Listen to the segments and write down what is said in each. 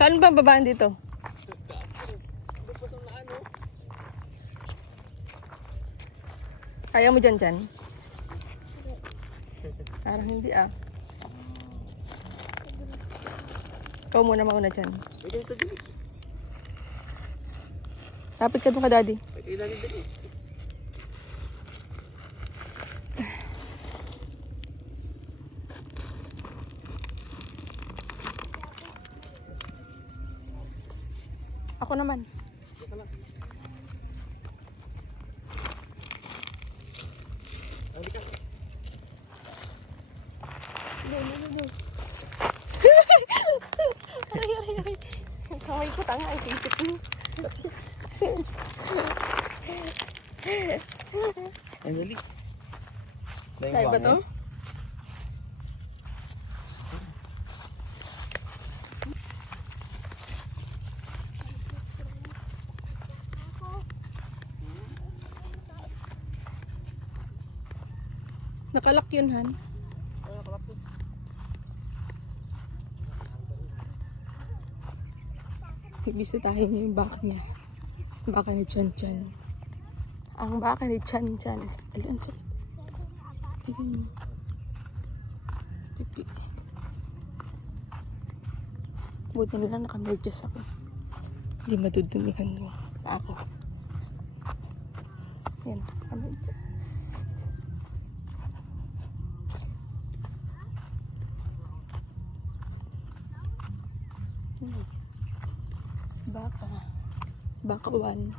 Saan ba babaan dito? Kaya mo dyan dyan? Parang hindi ah. Ikaw muna mauna dyan. Tapit ka doon ka, Daddy. Ako naman. Aray. Kamay ko tanga, ay sisip mo. Ang dali. Kaya ba to? Nakalak yun, Han. Ibisitahin niyo yung baka niya. Baka ni Chan Chan. Ang baka ni Chan Chan. Ayun, sakit. Ayun. Pipi. Buti nila nakamedyas ako. Hindi madudumihan mo pa ako. Yan, nakamedyas. Baka 1.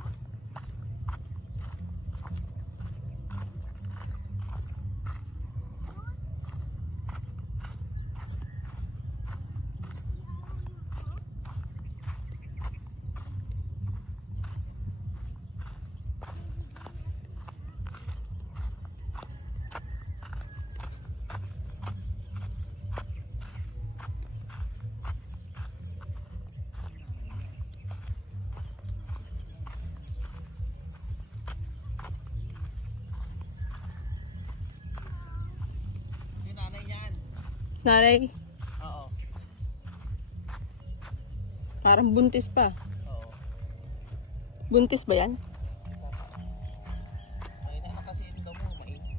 Nanay? Oo. Parang buntis pa. Oo. Buntis ba yan? Ay, na kasi ito daw mo, mainit.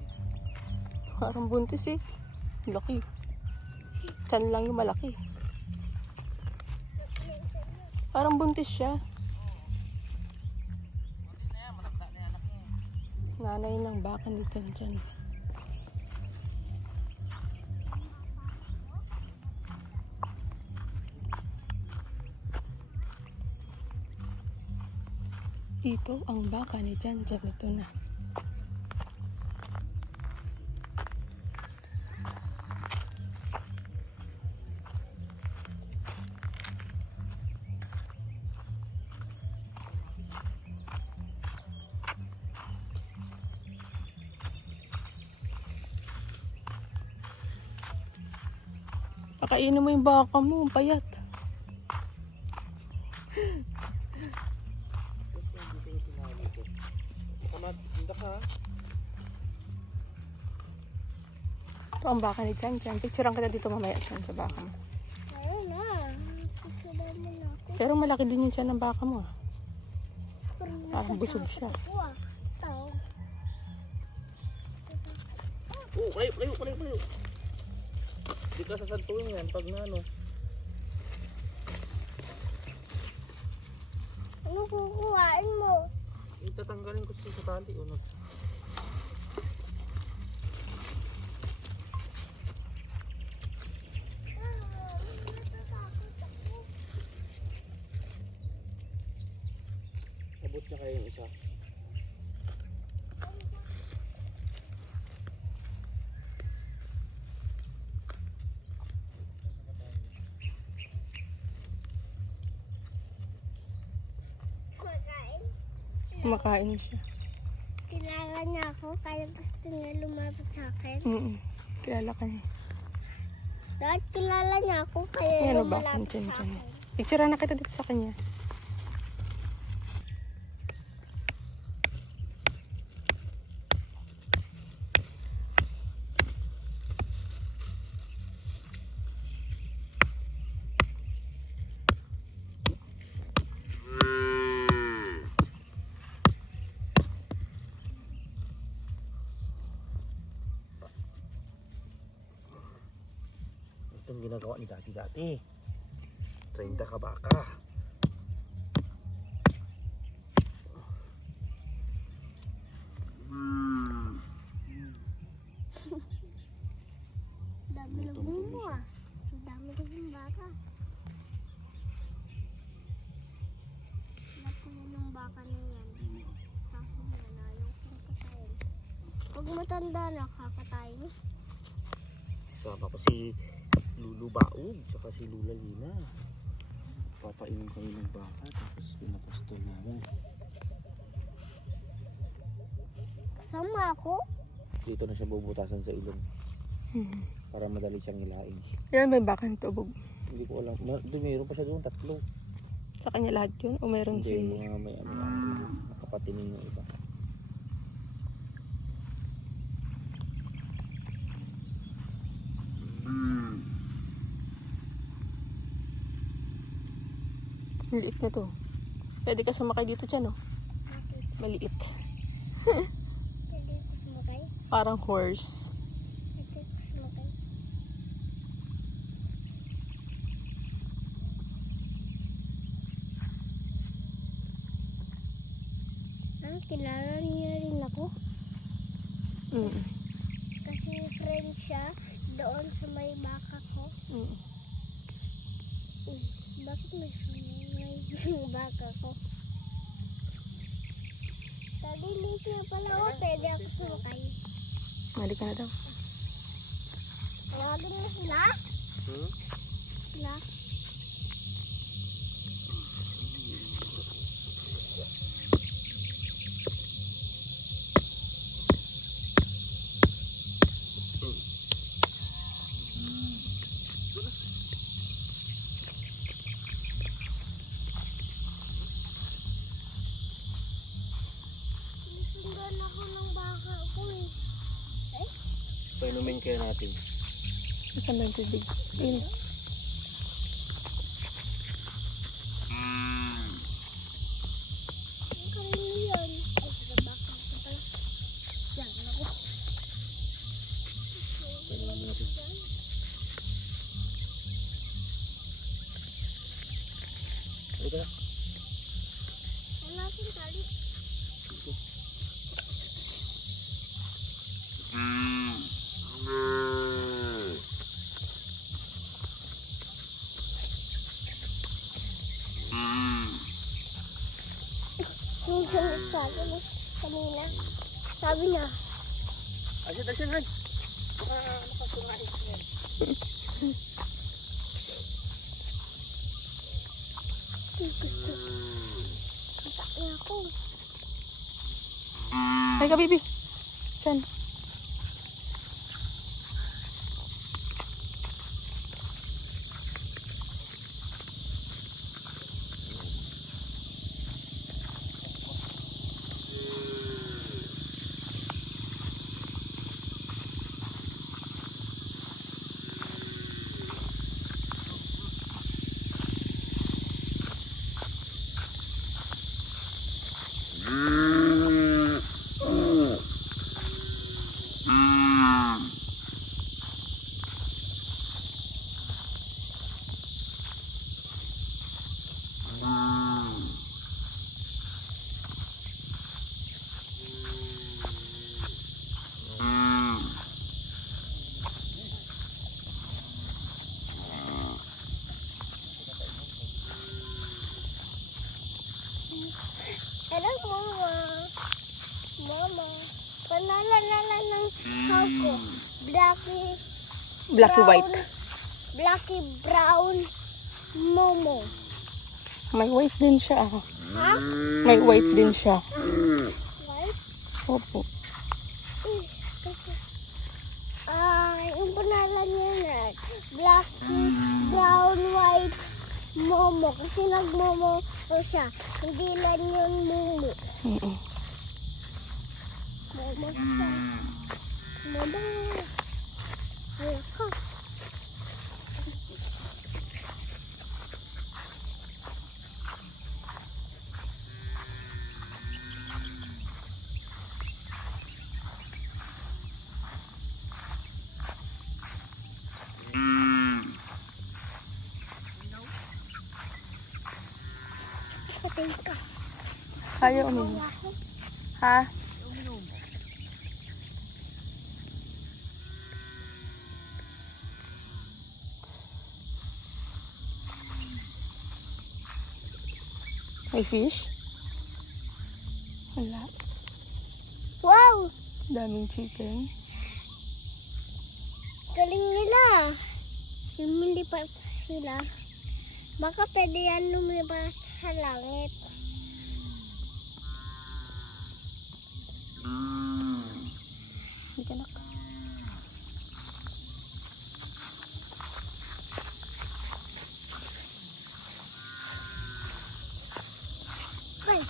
Parang buntis eh. Laki. Chan lang yung malaki. Parang buntis siya. Buntis na yan, matanda na yan anak niya. Nanay ng baka ni Chan Chan. Ito ang baka ni Chan Chan. Ito na. Pakainin mo yung baka mo. Payat. Ito ang baka ni Chan Chan. Picturean kita dito mamaya, Chan, sa baka mo. Ayun na. Picturean mo na ako. Pero malaki din yung Chan ng baka mo. Parang busog siya. Tao. Oo, kayo. Di ka sasantuin yan pag na ano. Ano kukuhain mo? Itatanggalin ko sa tali. Ano? Abot na kayo yung isa. Kumakain siya. Kilala niya ako kaya gusto niya lumapit sa akin. Kilala ka niya. Dahil kilala niya ako kaya Ano ba? lumalapit Chan sa Chan. akin. Picturean na kita dito sa kanya. yung ginagawa ni Daddy dati. 30 ka baka. Dami na mo ah. Dami na yung baka. Lapo yan ng baka na yan. Sa akin yan, ayaw kong katayin. Pag matanda na, kakatayin. Sama ko si Lulu Baog, tsaka si Lula Lina. Papainom kami ng baka, tapos pinapastol namin. Kasama ako? Dito na siya bubutasan sa ilong para madali siyang hilain. Ilan ba yung baka nito, Bog? Hindi ko alam. Mayroon pa siya doon, 3. Sa kanya lahat yun? O mayroon Hindi, si... mga may nakapatinin yung iba. Maliit na to. Pwede ka sumakay dito dyan, oh. Bakit? Maliit. Hindi ko sumakay. Parang horse. Hindi ko sumakay. Kilala niya rin ako. Mm. Kasi friend siya doon sa may baka ko. Mm. Bakit may sumay yung baka ko? Sabi late na pala ako, pwede ako sumakay. Mali ka na daw. Tawagin mo sila? Sila? Sundan ako ng baka ko eh. Painumin kaya natin. Saan ba yung tubig? Ayun. Ang kanino yan? Ay, sa baka ko pala. Yan ako. Painumin natin. Halika na. Wala akong tali. Yung gamit sa akin kanina. Sabi niya, Asya, Han. Nakasunahin ko yan. gusto. Kata niya ako. Ay ka, baby. Diyan. Hello, Mama. Mama. Panala-nala ng ako. Blacky Blacky brown, white. Blacky brown. Momo. May white din siya. Ah. Ha? May white din siya. White? Opo. Kasi, yung pangalan niya na Blacky brown white Momo. Kasi nagmomo ko siya. Hindi lang yun Momo. Mm-mm. Momo siya. Momo. Ayaw ka. Kaya uminom. Ha? May fish? Wala. Wow! Daming chicken. Galing nila. Lumilipat sila. Baka pwede yan lumipat sa langit. Hindi ka nak. Ay!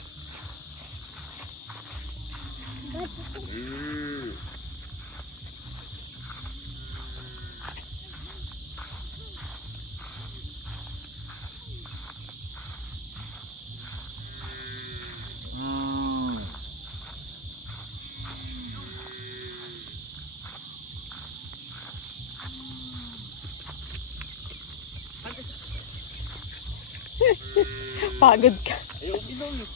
Pagod ka. Ayaw uminom.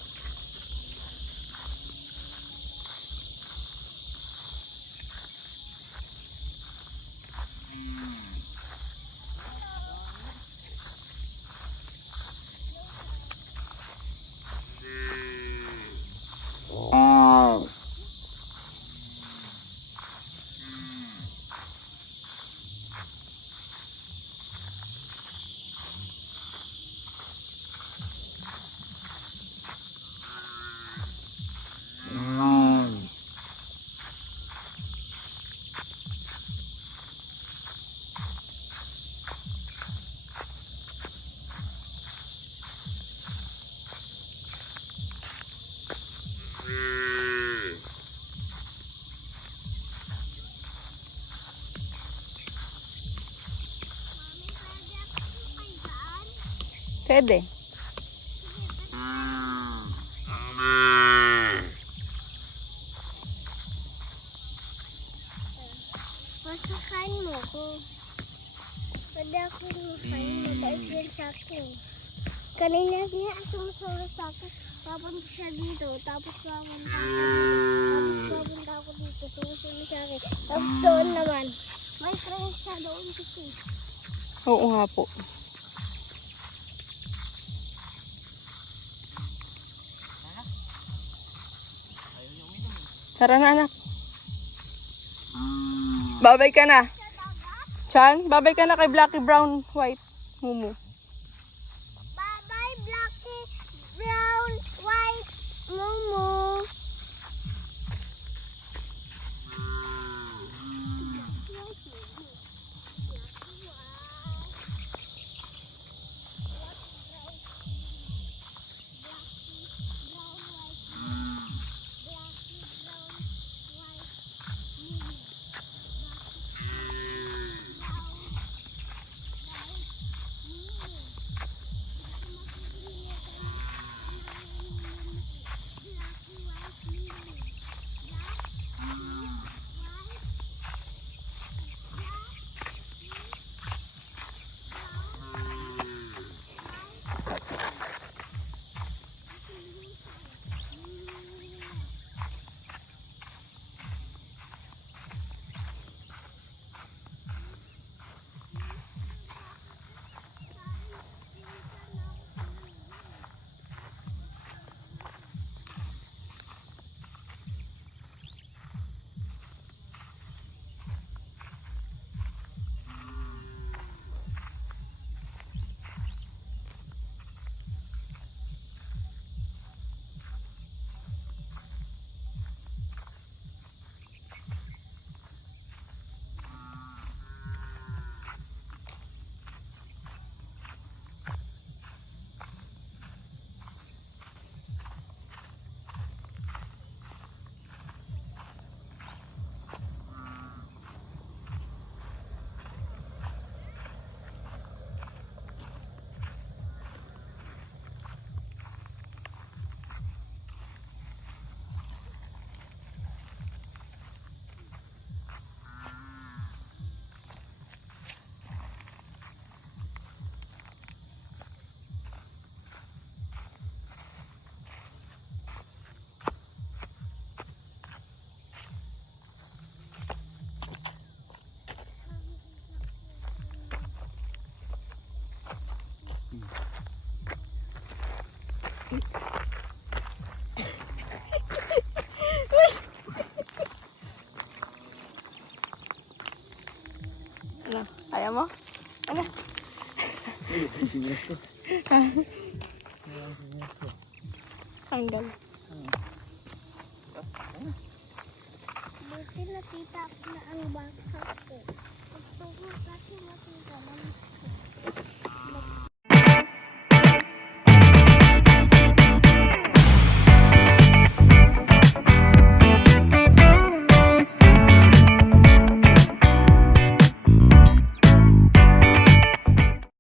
Pwede. Masakain mo ko. Pwede ako makain. Mabait yan sa akin. Kanina niya ako masura sa akin. Papunta siya dito. Tapos papunta ako dito. Tapos papunta ako dito. Sumusunod sa akin. Tapos doon naman. May friend siya doon dito. Oo nga po. Tara na, anak. Babay ka na. Chan, babay ka na kay Blacky Brown White. Mumu. Bye-bye, Blacky, brown, white, Momo. Kaya mo? Ano? Ay, sinilas ko. Tanggal. Buti nakita ko na ang baka.